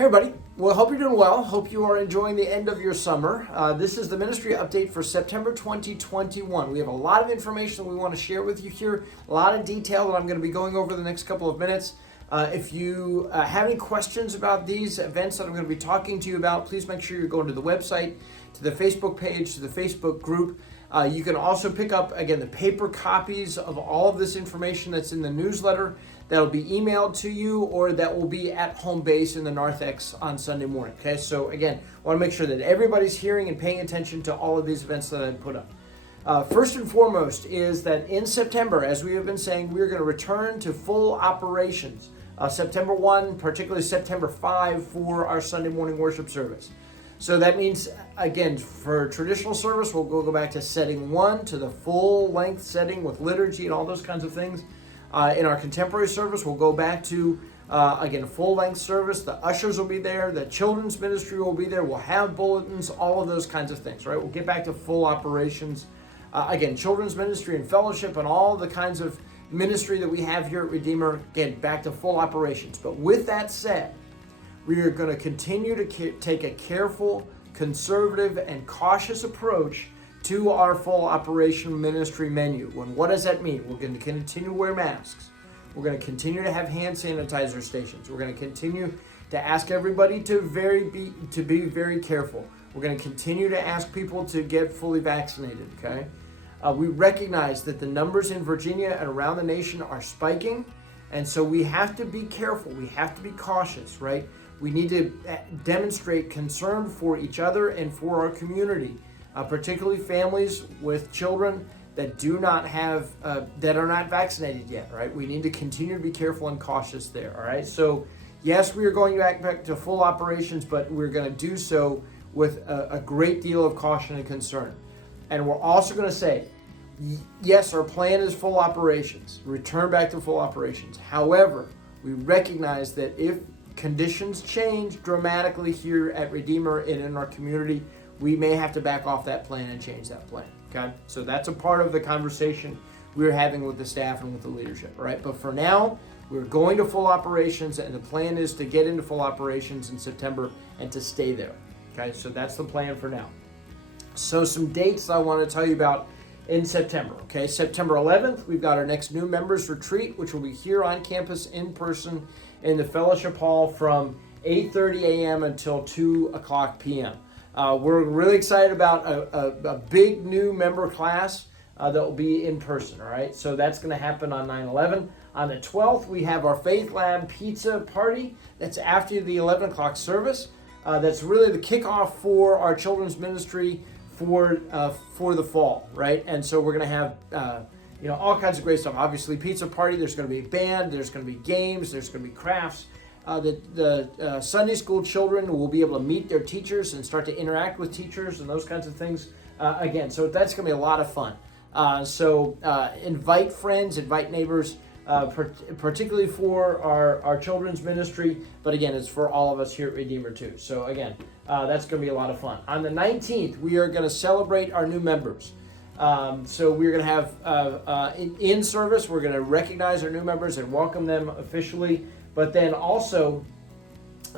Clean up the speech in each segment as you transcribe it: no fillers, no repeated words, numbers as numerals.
Hey everybody, well, hope you're doing well. Hope you are enjoying the end of your summer. This is the ministry update for September 2021. We have a lot of information that we want to share with you here, a lot of detail that I'm going to be going over the next couple of minutes. If you have any questions about these events that I'm going to be talking to you about, please make sure you're going to the website, to the Facebook page, to the Facebook group. You can also pick up, again, the paper copies of all of this information that's in the newsletter that'll be emailed to you or that will be at home base in the narthex on Sunday morning. Okay, so again, I want to make sure that everybody's hearing and paying attention to all of these events that I put up. First and foremost is that in September, as we have been saying, we're going to return to full operations. September 1, particularly September 5 for our Sunday morning worship service. So that means, again, for traditional service, we'll go back to setting 1, to the full length setting with liturgy and all those kinds of things. In our contemporary service, we'll go back to, again, full length service. The ushers will be there. The children's ministry will be there. We'll have bulletins, all of those kinds of things, right? We'll get back to full operations. Again, children's ministry and fellowship and all the kinds of ministry that we have here at Redeemer, again, back to full operations. But with that said, we are going to continue to take a careful, conservative, and cautious approach to our full operation ministry menu. And what does that mean? We're going to continue to wear masks. We're going to continue to have hand sanitizer stations. We're going to continue to ask everybody to be very careful. We're going to continue to ask people to get fully vaccinated, okay? We recognize that the numbers in Virginia and around the nation are spiking, and so we have to be careful. We have to be cautious, right? We need to demonstrate concern for each other and for our community, particularly families with children that that are not vaccinated yet, right? We need to continue to be careful and cautious there, all right? So yes, we are going back to full operations, but we're going to do so with a great deal of caution and concern. And we're also going to say, yes, our plan is full operations, return back to full operations. However, we recognize that if conditions change dramatically here at Redeemer and in our community, we may have to back off that plan and change that plan, okay? So that's a part of the conversation we're having with the staff and with the leadership, all right? But for now, we're going to full operations, and the plan is to get into full operations in September and to stay there, okay? So that's the plan for now. So some dates I want to tell you about in September, okay? September 11th, we've got our next new members retreat, which will be here on campus in person in the fellowship hall from 8:30 a.m. until 2 o'clock p.m. We're really excited about a big new member class that will be in person, all right? So that's going to happen on 9/11. On the 12th, we have our Faith Lab pizza party. That's after the 11 o'clock service. That's really the kickoff for our children's ministry for the fall, right? And so we're going to have all kinds of great stuff. Obviously, pizza party. There's going to be a band. There's going to be games. There's going to be crafts. The Sunday school children will be able to meet their teachers and start to interact with teachers and those kinds of things. Again, so that's going to be a lot of fun. So invite friends, invite neighbors, particularly for our children's ministry. But again, it's for all of us here at Redeemer too. So again, that's going to be a lot of fun. On the 19th, we are going to celebrate our new members. So we're going to have in service, we're going to recognize our new members and welcome them officially. But then also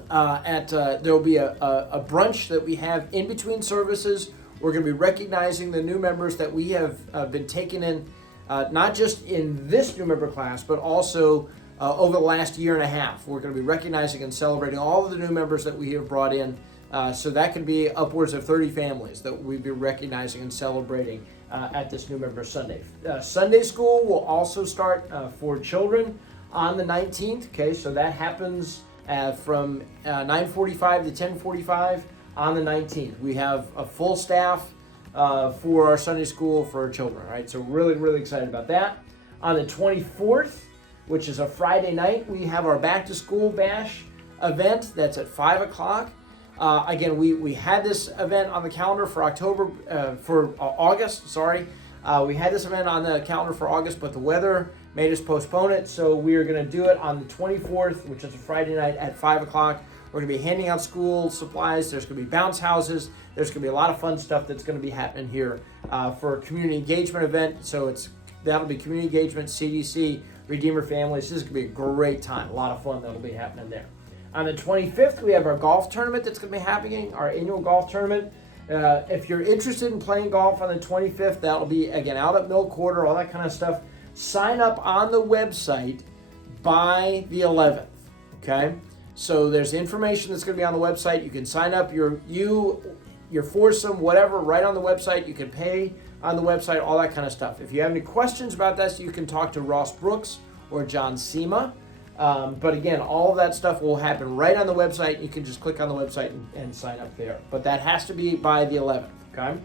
there will be a brunch that we have in between services. We're going to be recognizing the new members that we have been taken in, not just in this new member class, but also over the last year and a half. We're going to be recognizing and celebrating all of the new members that we have brought in. So that could be upwards of 30 families that we'll be recognizing and celebrating at this new member Sunday. Sunday school will also start for children on the 19th, okay, so that happens from 9:45 to 10:45 on the 19th. We have a full staff for our Sunday school for our children, right? So really, really excited about that. On the 24th, which is a Friday night, we have our back to school bash event. That's at 5 o'clock. Again, we had this event on the calendar for August, sorry. We had this event on the calendar for August, but the weather made us postpone it. So we are going to do it on the 24th, which is a Friday night at 5 o'clock. We're going to be handing out school supplies. There's going to be bounce houses. There's going to be a lot of fun stuff that's going to be happening here for a community engagement event. So that'll be community engagement, CDC, Redeemer families. This is going to be a great time. A lot of fun that'll be happening there. On the 25th, we have our golf tournament that's going to be happening, our annual golf tournament. If you're interested in playing golf on the 25th, that'll be, again, out at Mill Quarter, all that kind of stuff. Sign up on the website by the 11th, okay? So there's information that's going to be on the website. You can sign up your foursome, whatever, right on the website. You can pay on the website, all that kind of stuff. If you have any questions about this, you can talk to Ross Brooks or John Sema. But again, all of that stuff will happen right on the website. You can just click on the website and sign up there. But that has to be by the 11th, okay?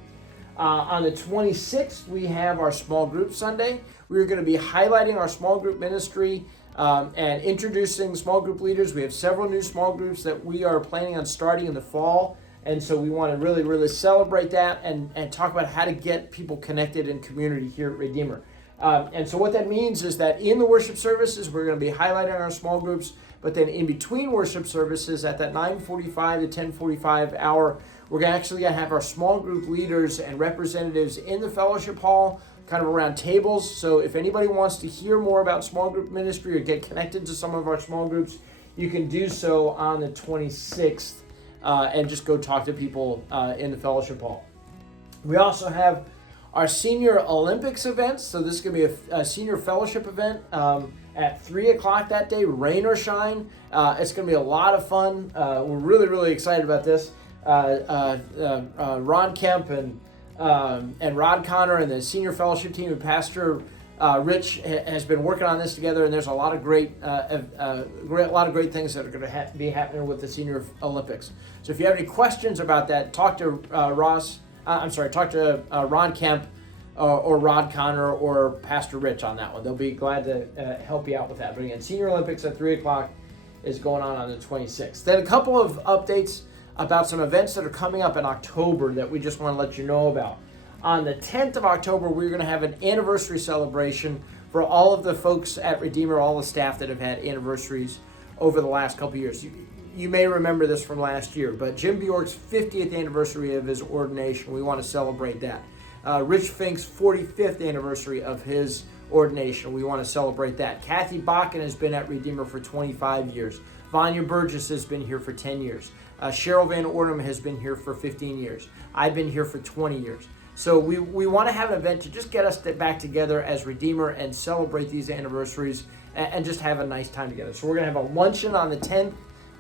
On the 26th, we have our small group Sunday. We're going to be highlighting our small group ministry and introducing small group leaders. We have several new small groups that we are planning on starting in the fall. And so we want to really, really celebrate that and talk about how to get people connected in community here at Redeemer. And so what that means is that in the worship services, we're going to be highlighting our small groups, but then in between worship services at that 9:45 to 10:45 hour, we're actually going to have our small group leaders and representatives in the fellowship hall, kind of around tables. So if anybody wants to hear more about small group ministry or get connected to some of our small groups, you can do so on the 26th and just go talk to people in the fellowship hall. We also have our Senior Olympics events. So this is going to be a senior fellowship event at 3 o'clock that day, rain or shine. It's going to be a lot of fun. We're really, really excited about this. Ron Kemp and Rod Connor and the senior fellowship team and Pastor Rich has been working on this together, and there's a lot of great things that are going to be happening with the Senior Olympics. So if you have any questions about that, talk to Ron Kemp or Rod Connor or Pastor Rich on that one. They'll be glad to help you out with that. But again, Senior Olympics at 3 o'clock is going on the 26th. Then a couple of updates about some events that are coming up in October that we just want to let you know about. On the 10th of October, we're going to have an anniversary celebration for all of the folks at Redeemer, all the staff that have had anniversaries over the last couple of years. You may remember this from last year, but Jim Bjork's 50th anniversary of his ordination, we want to celebrate that. Rich Fink's 45th anniversary of his ordination, we want to celebrate that. Kathy Bakken has been at Redeemer for 25 years. Vanya Burgess has been here for 10 years. Cheryl Van Ornum has been here for 15 years. I've been here for 20 years. So we want to have an event to just get us back together as Redeemer and celebrate these anniversaries and just have a nice time together. So we're going to have a luncheon on the 10th.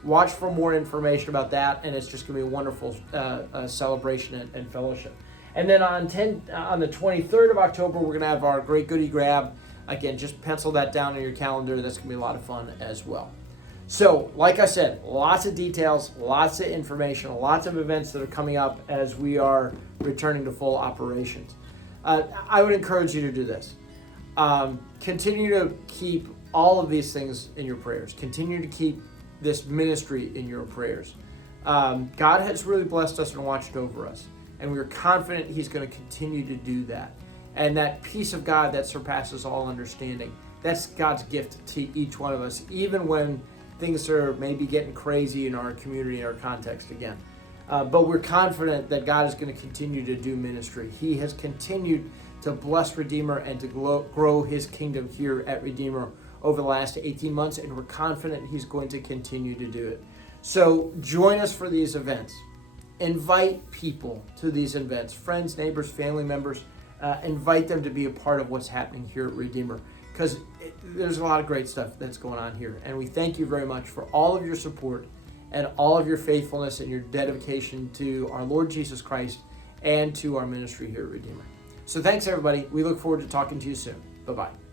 Watch for more information about that, and it's just going to be a wonderful celebration and fellowship. And then on the 23rd of October, we're going to have our Great Goodie Grab. Again, just pencil that down in your calendar. That's going to be a lot of fun as well. So, like I said, lots of details, lots of information, lots of events that are coming up as we are returning to full operations. I would encourage you to do this. Continue to keep all of these things in your prayers. Continue to keep this ministry in your prayers. God has really blessed us and watched over us, and we're confident He's going to continue to do that. And that peace of God that surpasses all understanding, that's God's gift to each one of us, even when things are maybe getting crazy in our community, in our context again. But we're confident that God is going to continue to do ministry. He has continued to bless Redeemer and to grow His kingdom here at Redeemer over the last 18 months, and we're confident He's going to continue to do it. So join us for these events. Invite people to these events, friends, neighbors, family members. Invite them to be a part of what's happening here at Redeemer, because there's a lot of great stuff that's going on here. And we thank you very much for all of your support and all of your faithfulness and your dedication to our Lord Jesus Christ and to our ministry here at Redeemer. So thanks, everybody. We look forward to talking to you soon. Bye-bye.